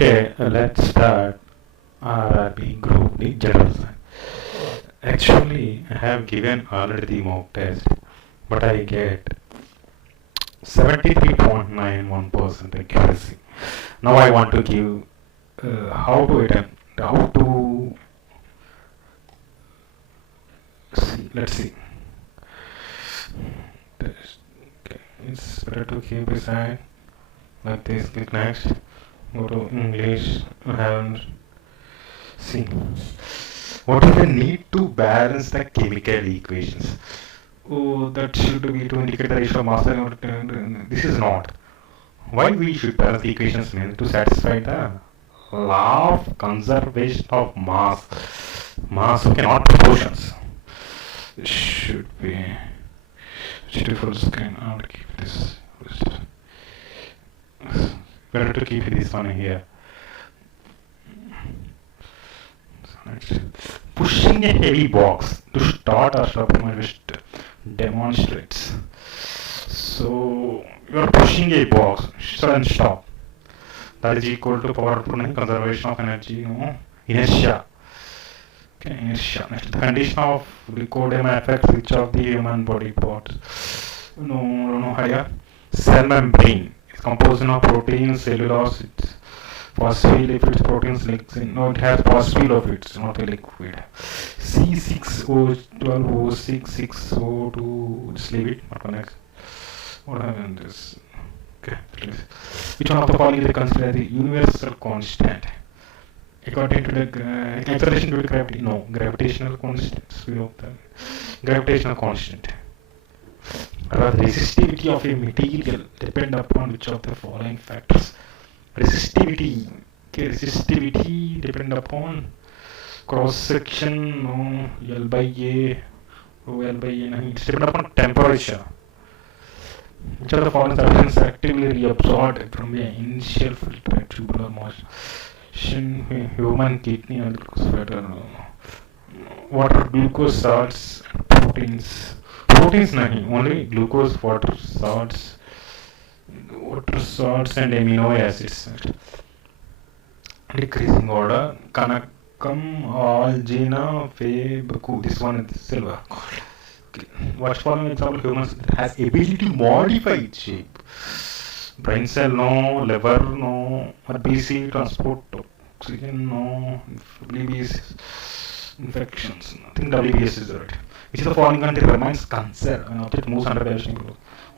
Okay, let's start RRB group in general. Actually, I have given already the mock test, but I get 73.91% accuracy. Now I want to give how to attempt, how to see. Let's see. Okay, it's better to keep aside like this. Click next. Go to English and see. What do we need to balance the chemical equations? Oh, that should be to indicate the ratio of mass. This is not. Why we should balance the equations means to satisfy the law of conservation of mass. Mass, okay, not proportions. This should be full screen. I'll keep this. Better to keep this one here. Pushing a heavy box to start or stop demonstrates. So you are pushing a box, and stop. That is equal to power output conservation of energy, inertia. Okay, inertia. Next, the condition of glycoderma affects which of the human body parts? No, higher. Cell membrane is composed of proteins, cellulose, phospholipids, proteins, no, it has phospholipids, not a liquid. C6O12O66O2, just leave it, not next. What happened this? Okay, please. Which one of the following is considered the universal constant? According to the acceleration due to gravity, no, gravitational constants, we hope that. Gravitational constant. Rather, resistivity of a material depend upon which of the following factors? Resistivity depend upon cross section, no, L by A, L by A, it's depend upon temperature. Which of the following substances actively reabsorbed from the initial filter tubular motion, human kidney and glucose water, water, glucose, salts, proteins. Proteins nahi, only glucose, water, salts and amino acids. Decreasing order. Kanakam, Algina, Fabeku. This one is silver. Okay. Watch following example, humans has ability to modify its shape. Brain cell, no. Liver, no. RBC, transport oxygen, no. WBS, infections. I think WBS is right. Which is the following country remains cancer? An object moves under gravity.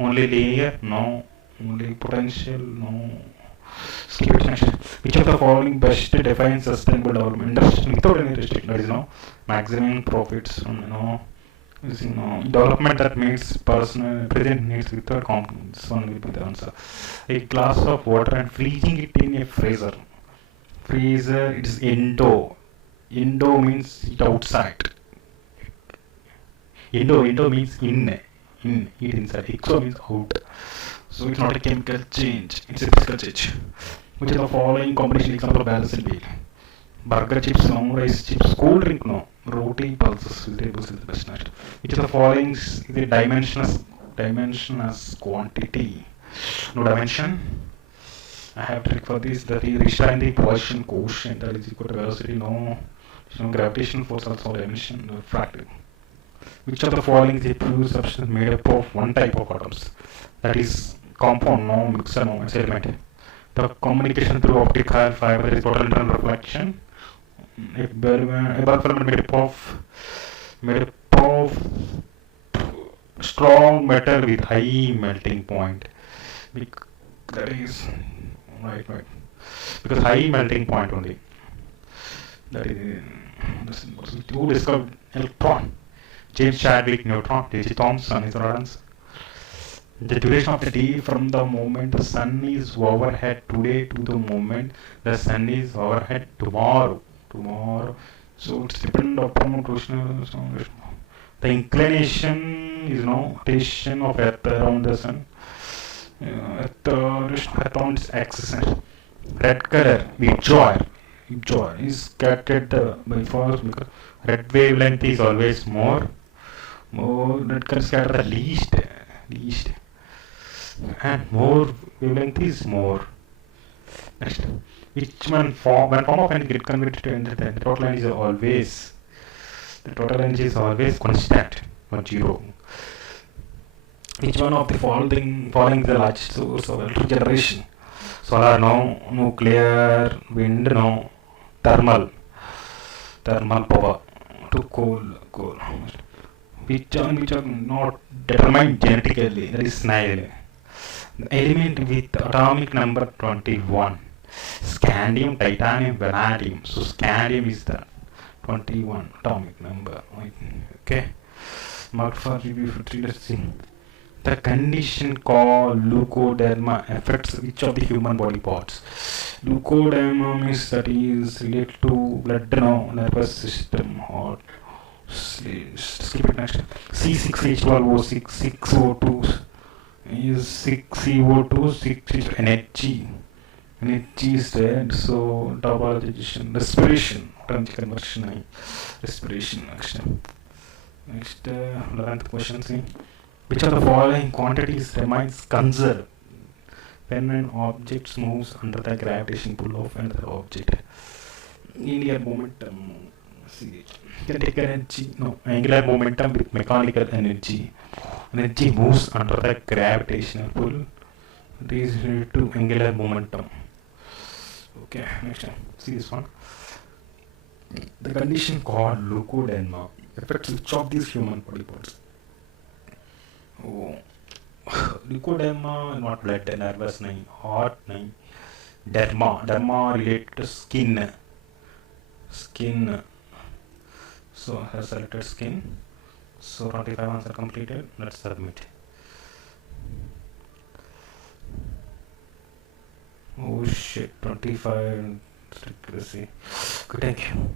Only layer, no. Only potential, no. Skip it next. Which of the following best defines sustainable development? Industry without any restriction. That is no. Maximum profits, no. Development that meets personal present needs without compromise. This one will be the answer. A glass of water and freezing it in a freezer. Freezer, it is indo. Indo means it outside. Indo means in, it inside. Exo means out. So it's not a chemical change, it's a physical change. Which is the following combination example of balanced meal? Burger chips, no. Rice chips, cold drink, no. Roti, pulses, vegetables is the best night. Which is the following is the dimension as quantity? No dimension. I have trick for this. That is restrain the Poisson quotient, that is equal to velocity, no. Gravitational force also dimension, fractal. Which of the following is a pure substance made up of one type of atoms? That is compound, no. Mixer, no. It's element. The communication through optical fiber is total internal reflection. A bulb filament made up of strong metal with high melting point. That is right. Because high melting point only. That is who discovered electron? James Chadwick, neutron. J.J. Thomson is our answer. The duration of the day from the moment the sun is overhead today to the moment the sun is overhead tomorrow. So it's dependent upon the inclination is rotation of Earth around the sun. Earth on its axis. Red color, VIBGYOR is scattered by force because red wavelength is always more. Red color scatter the least. And more wavelength is more. Next, Which one form when form of n get converted to energy, then the total energy is always constant, not zero. Which one of the following is the largest source of electric generation? Solar no, nuclear, wind no, thermal power to coal. Which are not determined genetically? That is Nile. The element with atomic number 21. Scandium, titanium, vanadium. So scandium is the 21 atomic number. Okay. Marked for review for 3. Let's see. The condition called leukoderma affects which of the human body parts? Leukoderma means that is related to blood, nervous system, heart. Skip it next. C6H12O6, 6O2 is 6CO2, 6 is energy. Energy is dead, so topologization, respiration, energy conversion, respiration. Next 11th question. See. Which of the following quantities remains conserved when an object moves under the gravitational pull of another object? Linear momentum. Kinetic energy. No, angular momentum with mechanical energy. Energy moves under the gravitational pull. It is related to angular momentum. Okay, next time. See this one. The condition called leukoderma affects which of these human body parts? Oh, leukoderma, not blood, nervous, heart, derma related to skin. So I have selected skin. So 25 answer completed. Let's submit. Oh shit, 25. Let's see. Good, thank you.